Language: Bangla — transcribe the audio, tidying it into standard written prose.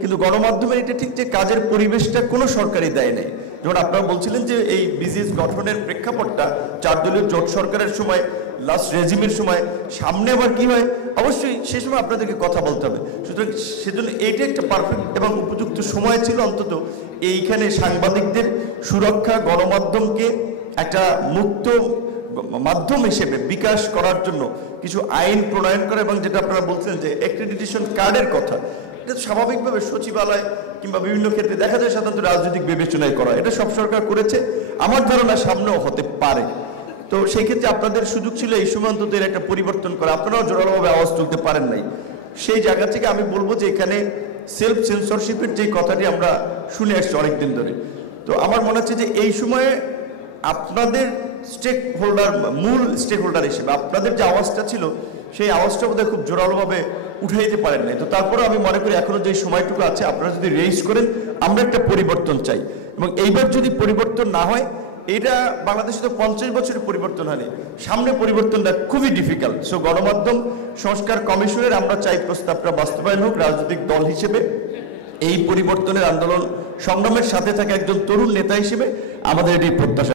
কিন্তু গণমাধ্যমের এটা ঠিক যে কাজের পরিবেশটা কোনো সরকারই দেয় নাই। যেমন আপনারা বলছিলেন যে এই বিজিএস গঠনের প্রেক্ষাপটটা 4 দলীয় জোট সরকারের সময়, লাস্ট রেজিমের সময়, সামনে আবার কি হয় অবশ্যই সে সময় আপনাদেরকে কথা বলতে হবে। সুতরাং সেজন্য এইটা একটা পারফেক্ট এবং উপযুক্ত সময় ছিল অন্তত এইখানে সাংবাদিকদের সুরক্ষা, গণমাধ্যমকে একটা মুক্ত মাধ্যম হিসেবে বিকাশ করার জন্য কিছু আইন প্রণয়ন করা, এবং যেটা আপনারা বলছেন যে অ্যাক্রেডিটেশন কার্ডের কথা, এটা স্বাভাবিকভাবে সচিবালয় কিংবা বিভিন্ন ক্ষেত্রে দেখা যায় সাধারণত রাজনৈতিক বিবেচনায় করা, এটা সব সরকার করেছে, আমার ধারণা সামনেও হতে পারে। তো সেই ক্ষেত্রে আপনাদের সুযোগ ছিল এই সময় অন্তত এর একটা পরিবর্তন করা, আপনারাও জোরালোভাবে আওয়াজ তুলতে পারেন নাই। সেই জায়গা থেকে আমি বলবো যে এখানে সেলফ সেন্সরশিপের যে কথাটি আমরা শুনে আসছি অনেকদিন ধরে, তো আমার মনে হচ্ছে যে এই সময়ে আপনাদের স্টেক হোল্ডার, মূল স্টেক হোল্ডার হিসেবে আপনাদের যে আওয়াজটা ছিল সেই আওয়াজটা বোধহয় খুব জোরালোভাবে উঠাইতে পারেন নাই। তো তারপরে আমি মনে করি এখনো যে সময়টুকু আছে আপনারা যদি রেইজ করেন, আমরা একটা পরিবর্তন চাই, এবং এইবার যদি পরিবর্তন না হয়, এটা বাংলাদেশে তো 50 বছরের পরিবর্তন হয়নি, সামনে পরিবর্তনটা খুবই ডিফিকাল্ট। সো গণমাধ্যম সংস্কার কমিশনের আমরা চাই প্রস্তাবটা বাস্তবায়ন হোক। রাজনৈতিক দল হিসেবে এই পরিবর্তনের আন্দোলন সংগ্রামের সাথে থাকা একজন তরুণ নেতা হিসেবে আমাদের এটি প্রত্যাশা।